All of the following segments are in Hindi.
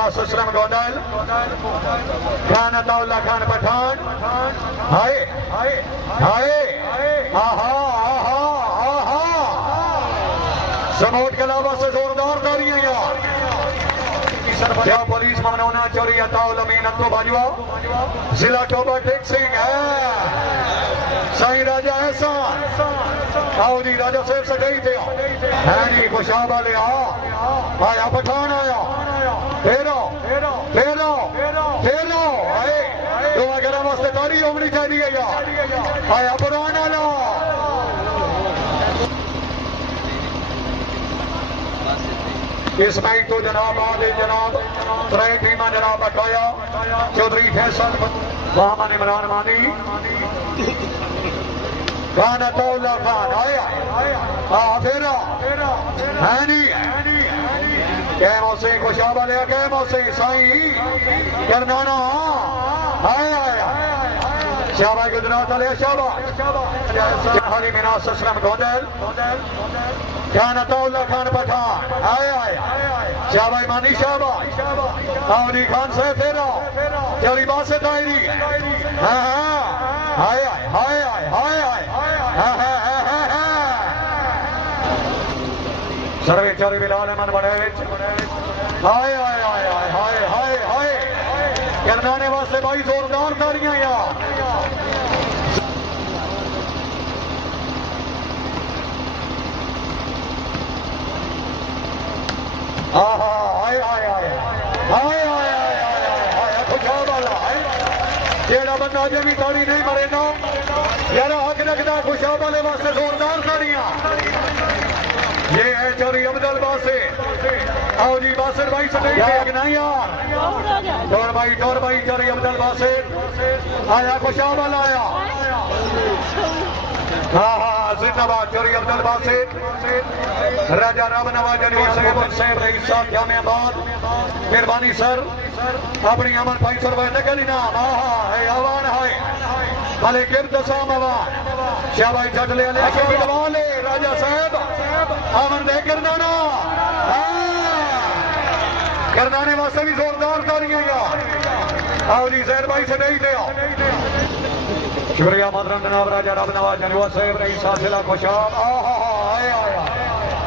मिनास असलम गोंदल खान अताउल्ला खान पठान हाय हाय आहा आहा आहा समोट के अलावा से जोरदार तालियां यार क्या पुलिस ममनौना चोरी अताउल अमीन अतो बाजवा जिला टोबा टेक सिंह है साईं राजा एहसान आओ जी राजा साहब से गई थे है जी खुशाब वाले आया पठान आया फेरो फेरो फेरो आए तो अगर वास्ते तारी होनी चाहिए यार आया पुराना ला इस मैच तो जनाब आदे जनाब त्रै टीम जनाब बकाया चौधरी फैसल मोहम्मद इमरान मानी खान अतौल्ला खान आया फेरा है नी कैम से खुशाबा लिया कैम से साईं करनाना आया शाबाश गुजरात वाले शाबाश हरी मिनास असलम गोंदल खान अतौल्ला खान पठान आया शाबाश मानी शाबाश अली खान से फेरा चौरी बात दायरी हाय हाय हाय सर्वे चौरी बिलाल अमन बड़े हाय हाय हाय हाय हाय हाय करनाने वास्ते भाई जोरदार तालियां यार आहा हाय हाय हाय हाय हाय हाय खुशाब वाला जेड़ा बंदा अजे भी ताड़ी नहीं मरेगा यार हक रखदा खुशाब वाले वास्ते जोरदार ताड़ियां ये है चौरी अब्दुल बासे आओ जी बासर भाई सटे ना यार डोर भाई चौरी अब्दुल बासे आया खुशाब वाला आया हाँ जिंदाबाद चौरी अब्दुल बासे राजा राम नवाज अली साहब रईस साहब जामियाबाद मेहरबानी सर अपनी अमन भाई सर नकल इनाम है आवान है भले गिरद साम आवान शाबाई छट ले राजा साहब अमन दे करनाने वास्ते भी जोरदार तालियां यार आओ जी जहर भाई से नहीं दे शुक्रिया मातरम जनाब राजा रब नवाज अली साहब रईस साहब खुशाब आया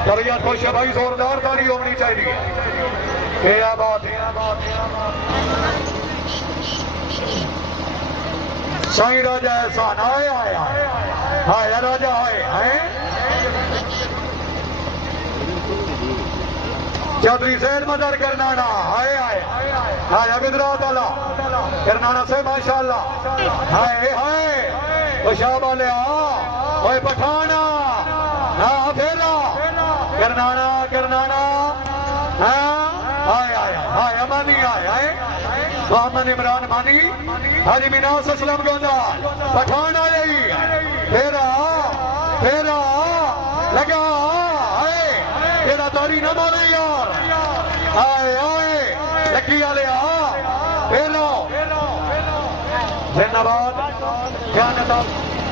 चलिए खुश है भाई जोरदार ताली होनी चाहिए क्या बात है साईं राजा एहसान आया राजा आए चौधरी सैद मदर करनाना आया गुजरात वाला करनाना से माशाल्लाह हाय खुशाब वाले ओए पठाना फेरा करनाना आया मानी आया मोहम्मद इमरान मानी हाजी मिनास असलम गोंदल पठान आया फेरा लगा तेरा तारी न मारे यार आए लकी वाले फेरो जिंदाबाद जानत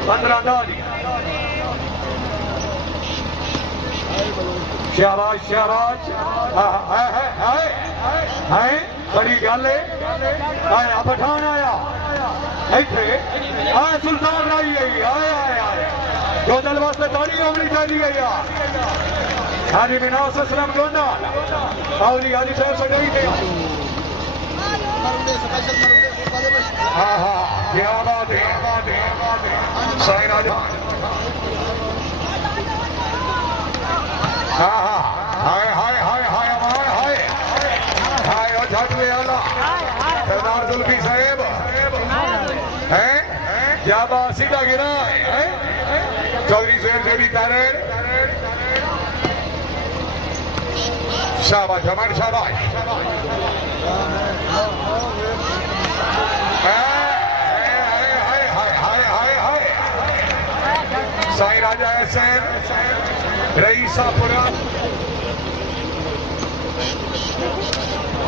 15 दाली शाबाश है बड़ी गल है आया पठान आया इथे सुल्तान राई आया गोंदल वास्ते ताड़ी होनी चाहिए यार हाजी मिनास असलम गोंदल हाजी साहब से गई थे क्या बात है साईं राजा सरदार जुल्फी साहेब है क्या सीधा गिरा है चौधरी साहब से भी तारे शाबाश हमारे शाबाश साईं राजा एहसान रईसापुरा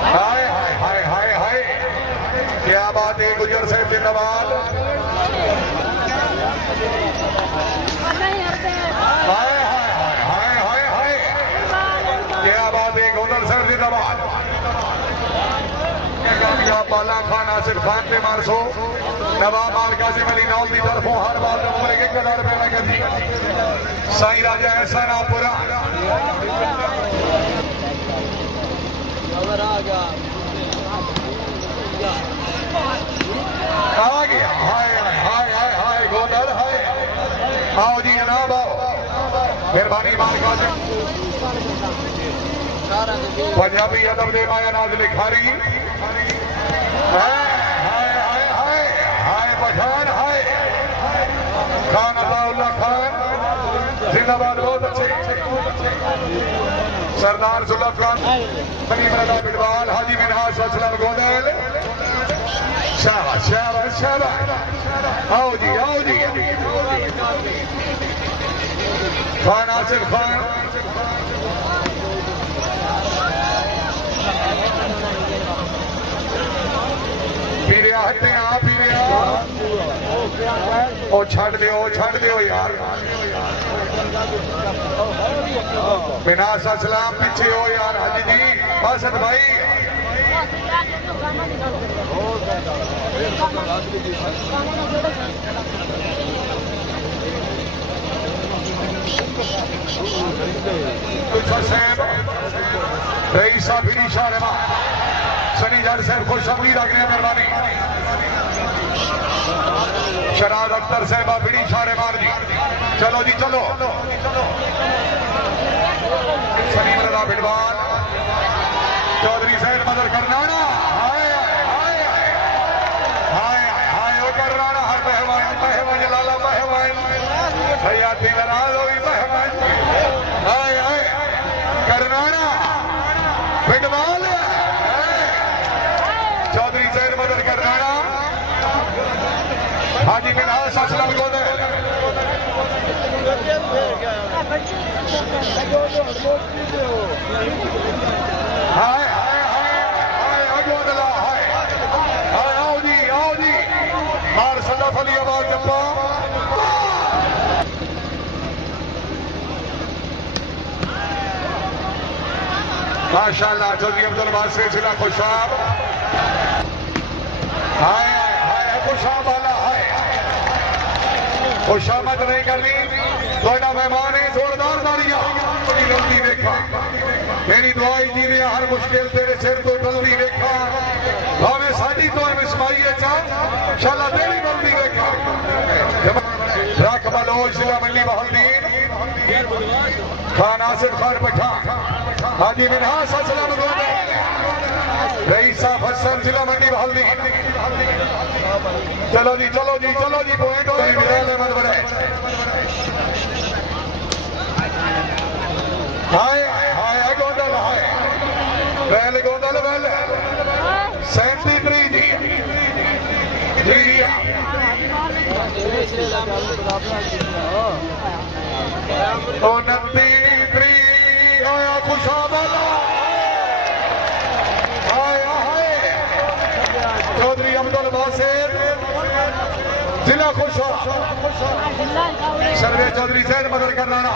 हाय क्या बात है गुजर साहब जिंदाबाद हाय क्या बात है गोंदल साहब जिंदाबाद बाला खान आसिफ खान ते मारसो नवाब माल कासिम अली नौल की तरफों हर बाल नंबर 1000 रुपए लगे थी साईं राजा ऐसा नापुरा आ गया हाय हाय हाय हाय गोदल हाय आओ जी जनाब आओ मेहरबानी माल कासिम पंजाबी अदब दे माया नाज लिखारी हाय हाय हाय हाय हाय पठान हाय खान अताउल्ला खान जिंदाबाद बहुत अच्छे सरदार जुल्फ खान बनी मरदा बिडवाल हाजी मिनहाज असलम गोदल शाबाश शाबाश शाबाश आओ जी खान आसिफ खान पीरिया हटे पीरिया ओ छड़ दियो यार मिनास असलाम पीछे हो यार हाजी जी हसन भाई रईसा फिरी शारमा सनी जट साहब खुश अमली रखने मेहरबानी शराद अख्तर साहबा फिरी शारे मार दी चलो जी चलो सनी मरदा बिडवाल चौधरी साहब मदर करनाना हाय हाय हाय हाय ओ करनाना हर पहलवान लाला पहलवान हयाती नाराज होगी पहलवान हाय हाय करनाना बिडवाल चौधरी साहब मदर करनाना हाजी मिनहाज असलम गोदल हाय हाय हाय हाय अगोदला हाय हाय आओ जी मार सदफ अली आवाज जप्पा माशाअल्लाह चौधरी अब्दुल बासिर जिला खुशाब हाय हाय खुशाब वाला हाय खुशामद नहीं करनी थोड़ा मेहमान है जोरदार तालियां जल्दी देखा मेरी दुआई जी ने हर मुश्किल तेरे सिर तो जल्दी देखा भावे साड़ी तो इस्माइल शाला तेरी जल्दी देखा रख बलोच जिला मंडी बहलदीन खान आसिफ खान पठान हाजी मिनहाज असलम रईसा हसन जिला मंडी बहलदीन चलो जी पॉइंट हो मत बढ़े हाय हाय गोदल हाय बैल गोदल बैल 73 जी ओ 29 आया खुशाब चौधरी अब्दुल बासिर जिला खुशा सर्वे चौधरी सैद मदर करनाना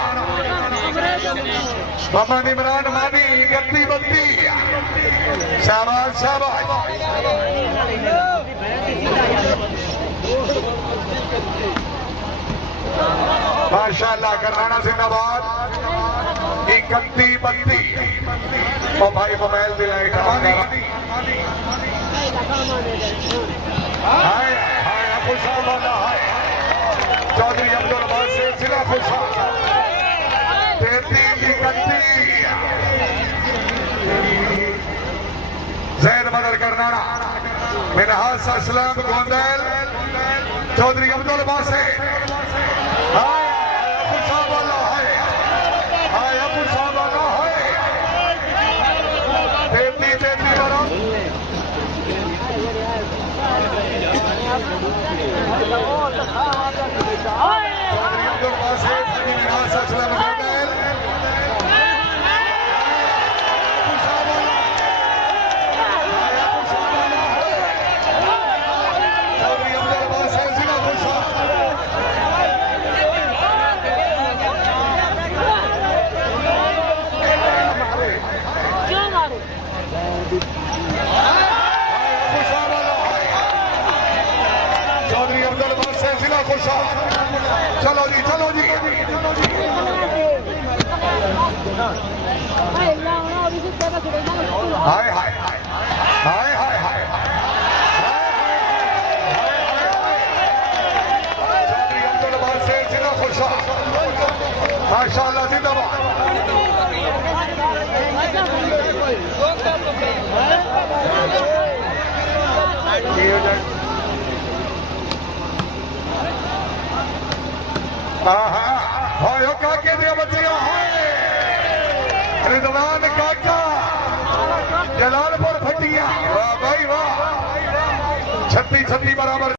मोहम्मद इमरान मानी 31-32 शाबाश शाबाश माशाअल्लाह करनाना जिंदाबाद 31-32 ओ भाई मोबाइल दी लाइट हाय हाय खुशाब वाला हाय चौधरी अब्दुल बासिर जिला खुशा 33-31 जैद मदर करनाना मिनहाज असलम गोंदल चौधरी अब्दुल बासिर हाय खुशाब वाला हाय हाय खुशाब वाला हाय 33-33 खुशाब खुशा। चलो जी चलो जी। हाय हाय हाय हाय हाय हाय चौधरी अब्दुल बासित जिला खुशा माशाअल्लाह जिंदाबाद। हो काके दिया बच्चियां रिजवान काका जलालपुर फटिया। वाह भाई वाह 36 बराबर।